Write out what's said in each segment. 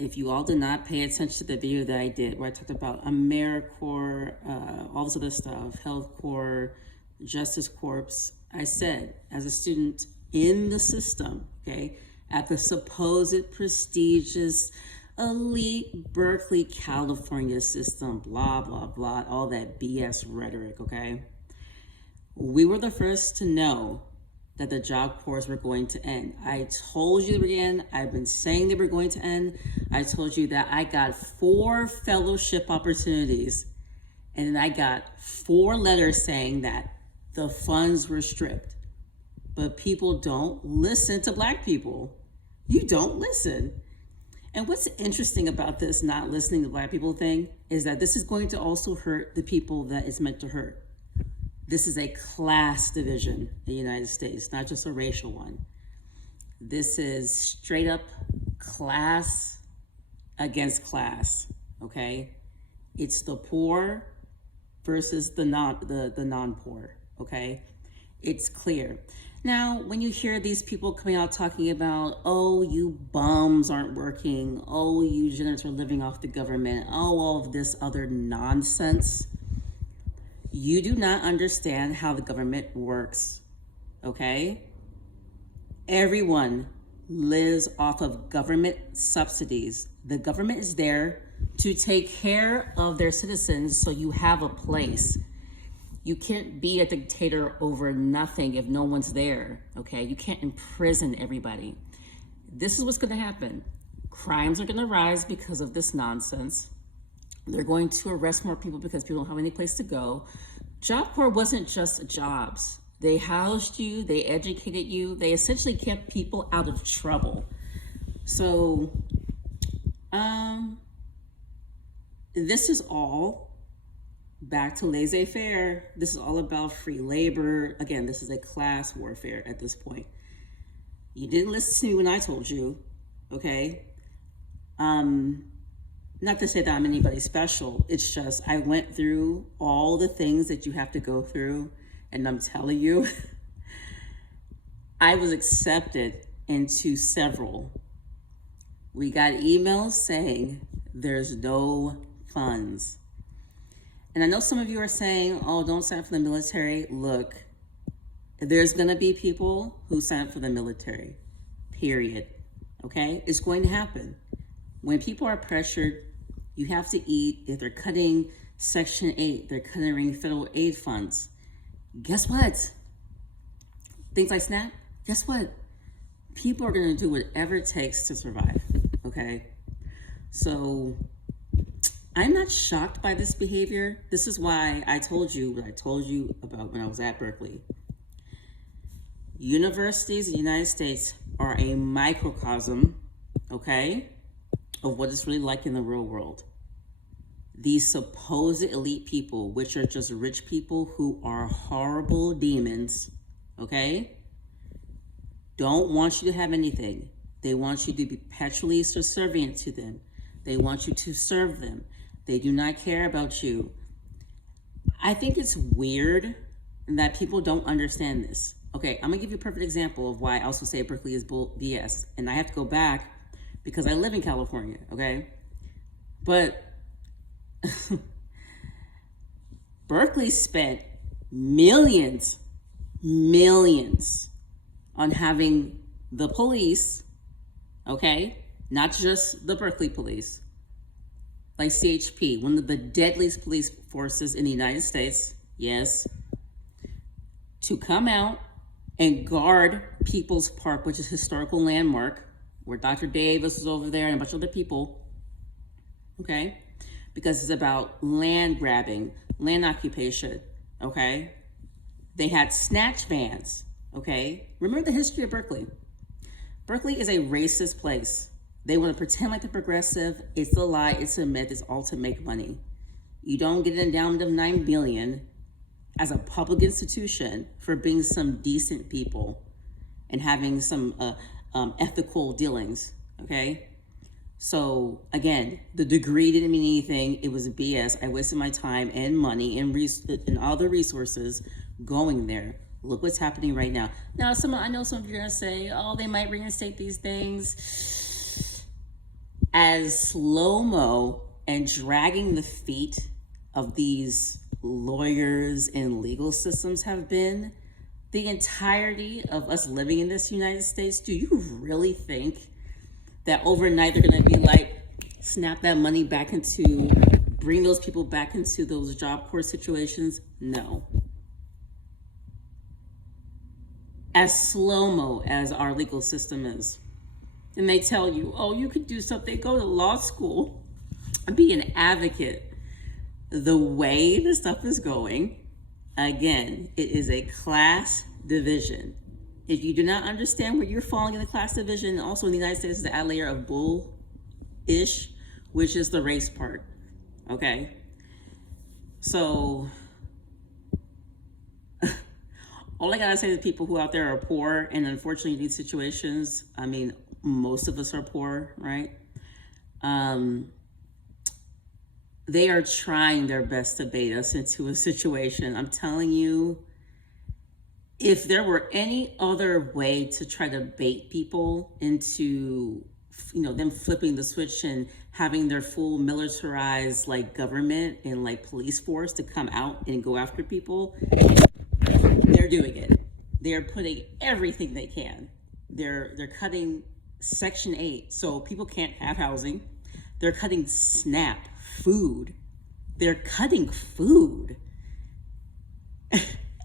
if you all did not pay attention to the video that I did, where I talked about AmeriCorps, all this other stuff, Health Corps, Justice Corps, I said, as a student in the system, okay, at the supposed prestigious, elite Berkeley, California system, blah, blah, blah, all that BS rhetoric, okay? We were the first to know that the Job Corps were going to end. I told you they were going to end. I've been saying they were going to end. I told you that I got 4 fellowship opportunities, and then I got 4 letters saying that the funds were stripped. But people don't listen to Black people. You don't listen. And what's interesting about this not listening to Black people thing is that this is going to also hurt the people that it's meant to hurt. This is a class division in the United States, not just a racial one. This is straight up class against class, okay? It's the poor versus the non-poor, okay? It's clear. Now, when you hear these people coming out talking about, oh, you bums aren't working, oh, you generals are living off the government, oh, all of this other nonsense, you do not understand how the government works, okay? Everyone lives off of government subsidies. The government is there to take care of their citizens so you have a place. You can't be a dictator over nothing if no one's there, okay? You can't imprison everybody. This is what's gonna happen. Crimes are gonna rise because of this nonsense. They're going to arrest more people because people don't have any place to go. Job Corps wasn't just jobs. They housed you, they educated you, they essentially kept people out of trouble. So, this is all back to laissez-faire. This is all about free labor. Again, this is a class warfare at this point. You didn't listen to me when I told you, okay? Not to say that I'm anybody special. It's just I went through all the things that you have to go through, and I'm telling you, I was accepted into several. We got emails saying there's no funds. And I know some of you are saying, oh, don't sign up for the military. Look, there's gonna be people who sign up for the military, period, okay? It's going to happen. When people are pressured, you have to eat. If they're cutting Section 8, they're cutting federal aid funds. Guess what? Things like SNAP, guess what? People are gonna do whatever it takes to survive, okay? So I'm not shocked by this behavior. This is why I told you what I told you about when I was at Berkeley. Universities in the United States are a microcosm, okay, of what it's really like in the real world. These supposed elite people, which are just rich people who are horrible demons, okay, don't want you to have anything. They want you to be perpetually subservient to them. They want you to serve them. They do not care about you. I think it's weird that people don't understand this. Okay, I'm gonna give you a perfect example of why I also say Berkeley is BS. And I have to go back because I live in California, okay? But Berkeley spent millions on having the police, okay? Not just the Berkeley police, like CHP, one of the deadliest police forces in the United States, yes, to come out and guard People's Park, which is a historical landmark, where Dr. Davis was over there and a bunch of other people, okay? Because it's about land grabbing, land occupation, okay? They had snatch vans, okay? Remember the history of Berkeley. Berkeley is a racist place. They want to pretend like they're progressive. It's a lie, it's a myth, it's all to make money. You don't get an endowment of $9 billion as a public institution for being some decent people and having some ethical dealings, okay? So again, the degree didn't mean anything. It was BS. I wasted my time and money and all the resources going there. Look what's happening right now. Now, I know some of you are gonna say, oh, they might reinstate these things. As slow-mo and dragging the feet of these lawyers and legal systems have been the entirety of us living in this United States, do you really think that overnight they're going to be like, snap that money back into, bring those people back into those Job Corps situations? No. As slow-mo as our legal system is, and they tell you, oh, you could do something, go to law school, be an advocate. The way the stuff is going, again, it is a class division. If you do not understand where you're falling in the class division, also in the United States is the add layer of bull-ish, which is the race part, okay? So, all I gotta say to people who out there are poor and unfortunately in these situations, I mean, most of us are poor, right? They are trying their best to bait us into a situation. I'm telling you, if there were any other way to try to bait people into, them flipping the switch and having their full militarized like government and like police force to come out and go after people, they're doing it. They're putting everything they can. They're cutting Section 8 so people can't have housing. They're cutting SNAP, food. They're cutting food.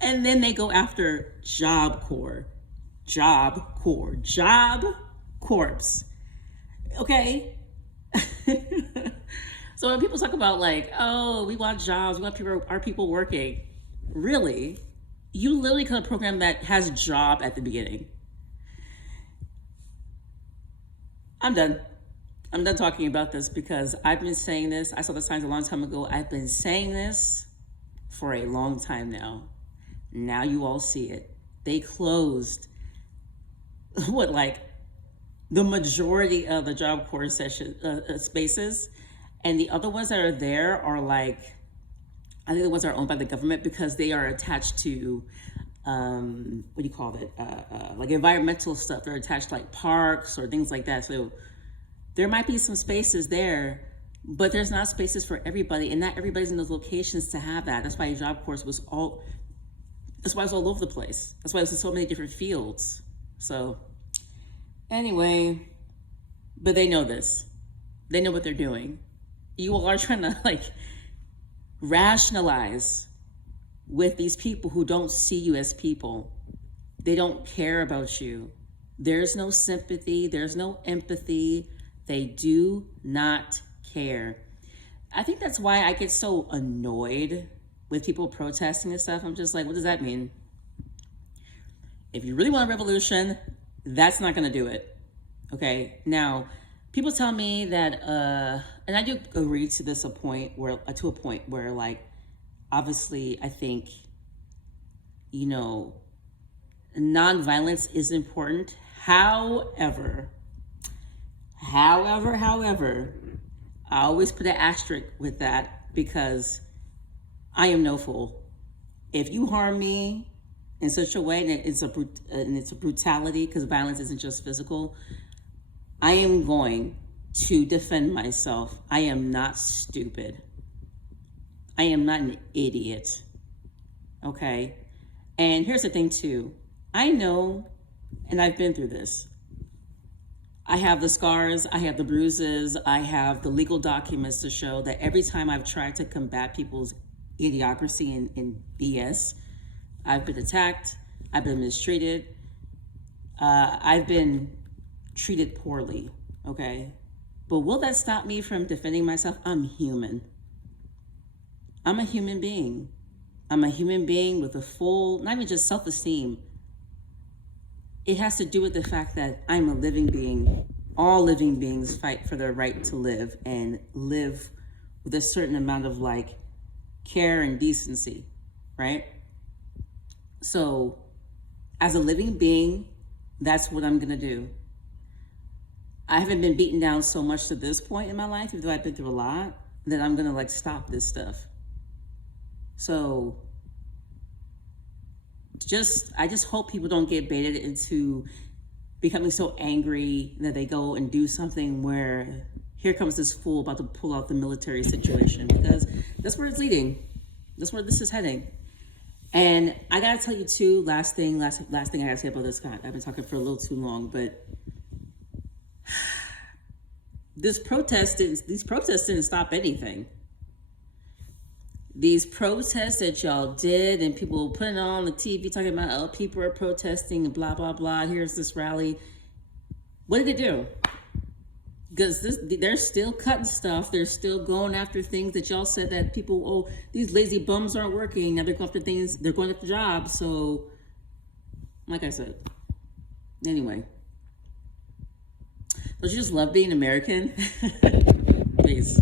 And then they go after Job Corps. Okay? So when people talk about like, oh, we want jobs, we want our people working, really? You literally cut a program that has job at the beginning. I'm done talking about this because I've been saying this. I saw the signs a long time ago. I've been saying this for a long time now. Now you all see it. They closed the majority of the Job Corps spaces, and the other ones that are there are I think the ones that are owned by the government because they are attached to like environmental stuff. They're attached to like parks or things like that. So there might be some spaces there, but there's not spaces for everybody, and not everybody's in those locations to have that. That's why Job Corps was all over the place. That's why it was in so many different fields. So anyway, but they know this. They know what they're doing. You all are trying to rationalize with these people who don't see you as people. They don't care about you. There's no sympathy. There's no empathy. They do not care. I think that's why I get so annoyed with people protesting and stuff. I'm just like, what does that mean? If you really want a revolution, that's not going to do it. Okay? Now, people tell me that, and I do agree to this to a point where obviously I think, nonviolence is important. However, I always put an asterisk with that because I am no fool. If you harm me in such a way, and it's a brutality, because violence isn't just physical, I am going to defend myself. I am not stupid. I am not an idiot. Okay? And here's the thing too. I know, and I've been through this. I have the scars, I have the bruises, I have the legal documents to show that every time I've tried to combat people's idiocracy and BS, I've been attacked, I've been mistreated, I've been treated poorly, okay? But will that stop me from defending myself? I'm human. I'm a human being. I'm a human being with a full, not even just self-esteem. It has to do with the fact that I'm a living being. All living beings fight for their right to live and live with a certain amount of care and decency, right? So as a living being, that's what I'm gonna do. I haven't been beaten down so much to this point in my life, even though I've been through a lot, that I'm gonna stop this stuff. So I just hope people don't get baited into becoming so angry that they go and do something where here comes this fool about to pull out the military situation, because that's where it's leading. That's where this is heading. And I gotta tell you too, last thing I gotta say about this, Scott. I've been talking for a little too long, but these protests didn't stop anything. These protests that y'all did, and people putting on the TV talking about, oh, people are protesting and blah, blah, blah. Here's this rally. What did it do? Because they're still cutting stuff. They're still going after things that y'all said that people, oh, these lazy bums aren't working. Now they're going after things, they're going after jobs. So, like I said, anyway. Don't you just love being American? Please.